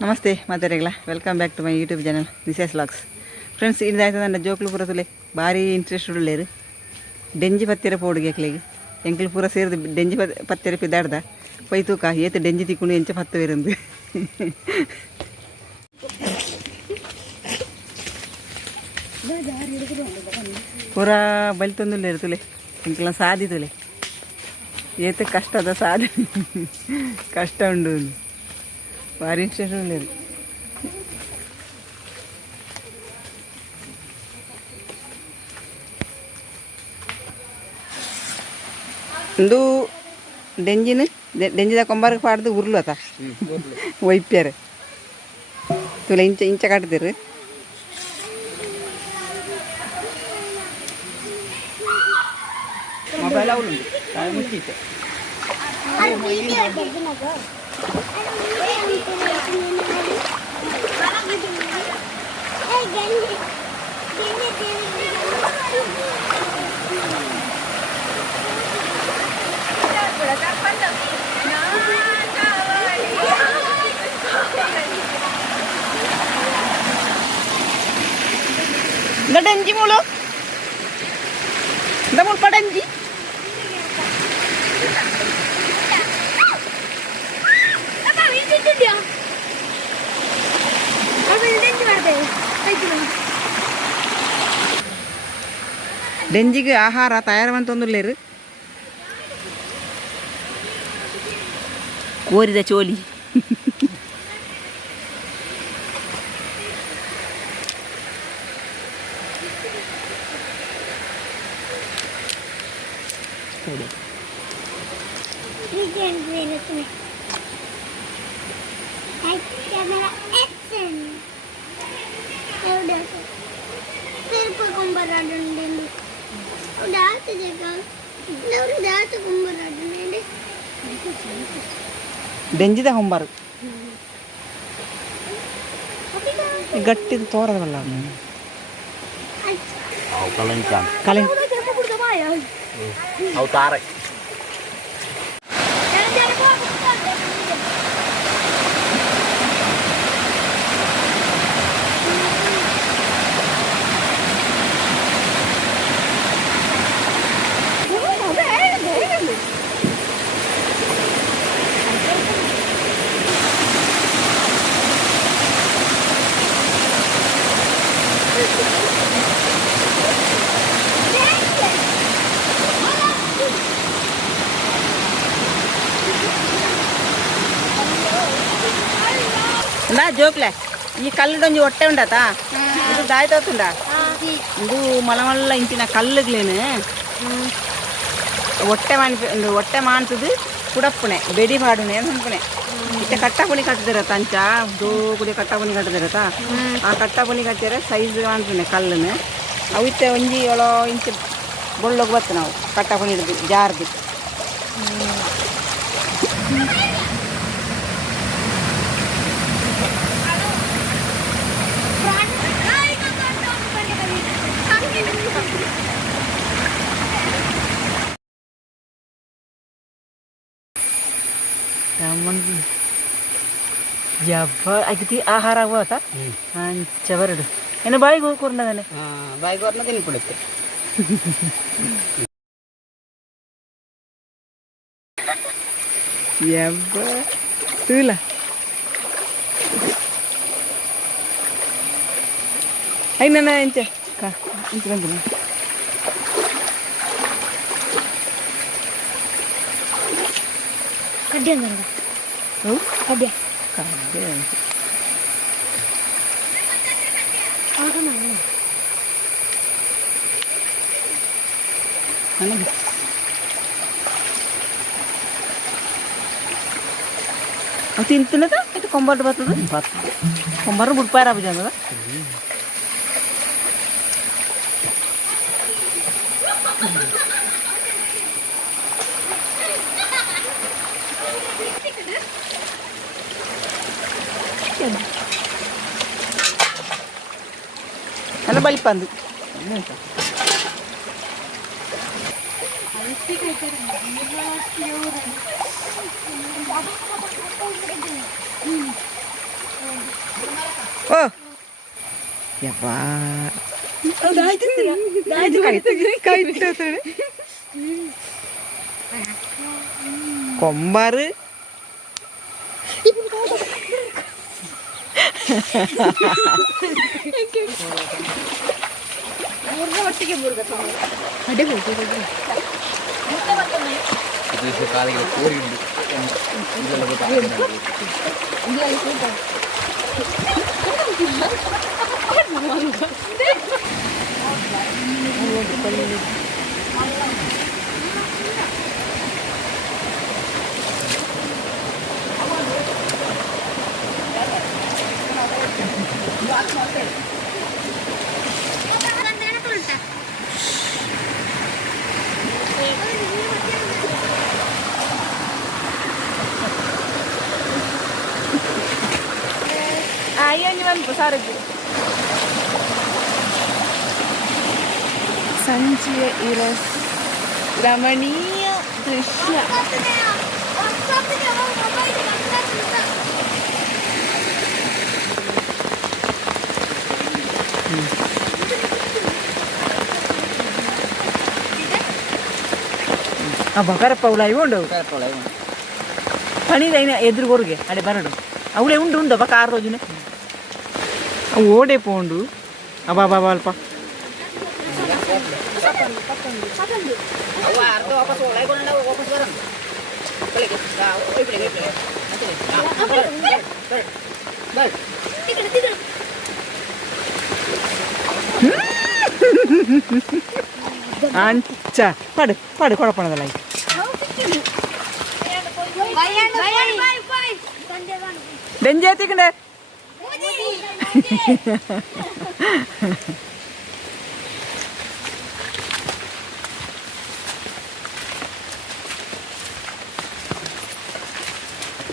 ನಮಸ್ತೆ ಮಾತಾಡಿಗಳ welcome back to my YouTube channel this vlogs friends ಇದಾಯ್ತದ ಜೋಕ್ಲು ಪೂರ ತುಲೆ ಭಾರಿ ಇಂಟ್ರೆಸ್ಟ್ ಉಳ್ಳೇರು ಡೆಂಜಿ ಪತ್ತೆರ ಪೋಡಿಗೆ ಎಕ್ಲೆಗೆ ಎಂಕ್ಲು ಪೂರ ಸೇರಿದು ಡೆಂಜಿ ಪತ್ತೆರ ಪಿದಾಡ್ದ ಪೈತೂಕ ಏತು ಡೆಂಜಿ ತಿಕ್ಕೊಂಡು ಎಂಚ ಪತ್ತವೇರಂದು ಪೂರ ಬಲಿ ತಂದುಲ್ಲೇರು ತುಲೆ ಎಂಕ್ಲ ಸಾದಿ ತುಲೆ ಏತು ಕಷ್ಟದ ಸಾಧಿ ಕಷ್ಟ ಉಂಡು ಭಾರಿ ಇಂಟ್ರೆಸ್ಟ್ ಉಳ್ಳೇರು ಒಂದು ಡೆಂಜಿನ ಡೆಂಜಿದ ಕೊಂಬಾರಿಗೆ ಪಾಡ್ದು ಉರ್ಲು ಆತ ಒಯ್ಪ್ಯಾರೆ ತುಲೆ ಇಂಚ ಇಂಚ ಕಾಟ್ತೀರಿ ಮೊಬೈಲ್ ಅವಳು ಮುಚ್ಚಿತ್ತು ಡೆಂಜಿ ಮೂಳು ಮೂಳು ಪಡಂಜಿ ಡೆಂಜಿಗೆ ಆಹಾರ ತಯಾರವಂತೊಂದುಲ್ಲೇರು ಕೋರಿದ ಚೋಲಿ ಡೆಂಜಿದ ಹೊಂಬಾರು ಗಟ್ಟಿದ ತೋರದವಲ್ಲ ಕಲೆ ಅವು ತಾರೆ ఉందా జోక్లే ఈ కళ్ళుంచి ఒట్టే ఉండతా ఇది దాయితోతుండా ఇది మళ్ళీ ఇంచిన కళ్ళులేను ಒಟ್ಟೆ ಮಾನ್ಸದು ಕುಡಪ್ಪುಣೆ ಬೆಡಿ ಬಾಡುನೆ ಅನ್ಪುಣೆ ಇತ್ತೆ ಕಟ್ಟಪುಣಿ ಕಟ್ಟಿದಿರತ್ತ ಅಂಚ ದೋಗುಡಿ ಕಟ್ಟಪುಣಿ ಕಟ್ಟಿದಿರತ್ತ ಆ ಕಟ್ಟಪುಣಿ ಕಟ್ಟಿದ್ರೆ ಸೈಜ್ ಅನ್ಪುಣೆ ಕಲ್ಲನ್ನು ಅವು ಇತ್ತೆ ಒಂಜಿ ಏಳೋ ಇಂಚು ಬೊಳ್ಳೋಗಿ ಬತ್ತು ನಾವು ಕಟ್ಟಪುಣಿ ಹಿಡಿದು ಜಾರ್ದು ಯಬ್ಬ ಆಗಿತಿ ಆಹಾರ ಆಗುತ್ತ ಅಂಚ ಬರಡು ಏನು ಬಾಯಿಗೆ ಹೋಗಿ ಕೊರ್ನದಾನೆ ಬಾಯಿಗೆ ಹೊರ್ನ ತಿನ್ಕೊಡುತ್ತೆ ಯಬ್ಬ ತೂಲ ಐ ನನ್ನ ಎಂಚ ಇಂಚ ಬಂದಿನ ಕಡ್ಡೆ ಅಂದ ಕಡ್ಡೆ ಕಡ್ಡೆ ಅವು ತಿಂತಿನದ ಇದು ಕೊಂಬರ್ದು ಬರ್ತದ ಕೊಂಬರ್ರು ಬುಡ್ಪಾರ ಬಜಂದದ നല്ല ബലിപ്പന്ത് ಯಪ್ಪಾ ಕೊಂಬಾರು ಸಂಜೆಯ ರಮಣೀಯ ದೃಶ್ಯ. కరపవులు అవి ఉండవు పని అయినా ఎదురు కొరుగే అడే బరడు అవులే ఉండు ఉండు ఒక 6 రోజునే ఓడే పోండు అబ్బా బాబా అల్ప ಅಂಚ ಪಡು ಪಡು ಕೊಡಪಣದಲ್ಲ ಡೆಂಜೇತಿಕಂಡೆ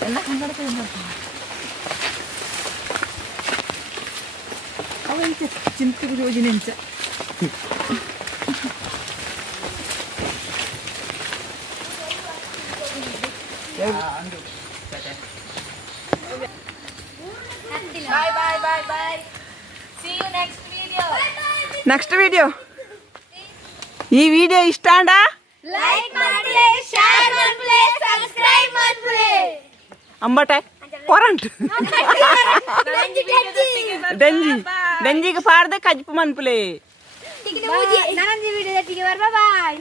ಎಲ್ಲ ಕನ್ನಡಕ್ಕೆ ಅವೈತೆ ಚಿಂತಕ ಯೋಜನೆ ಅಂಚ Bye bye bye bye. See you next video. Next video ಈ ವಿಡಿಯೋ ಇಷ್ಟ ಅಂಡ Like ಮಾಡ್ಲೆ, share ಮಾಡ್ಲೆ, subscribe ಮಾಡ್ಲೆ. ಅಂಬಟೆ ಕೊರಂಟ್ ಡೆಂಜಿ ಡೆಂಜಿಗೆ ಪಾಡ್ದೆ ಕಜ್ಪು ಮನ್ಪುಲೆ ನಂಜಿ ವಿಡಿಯೋ ಬೈ ಬೈ.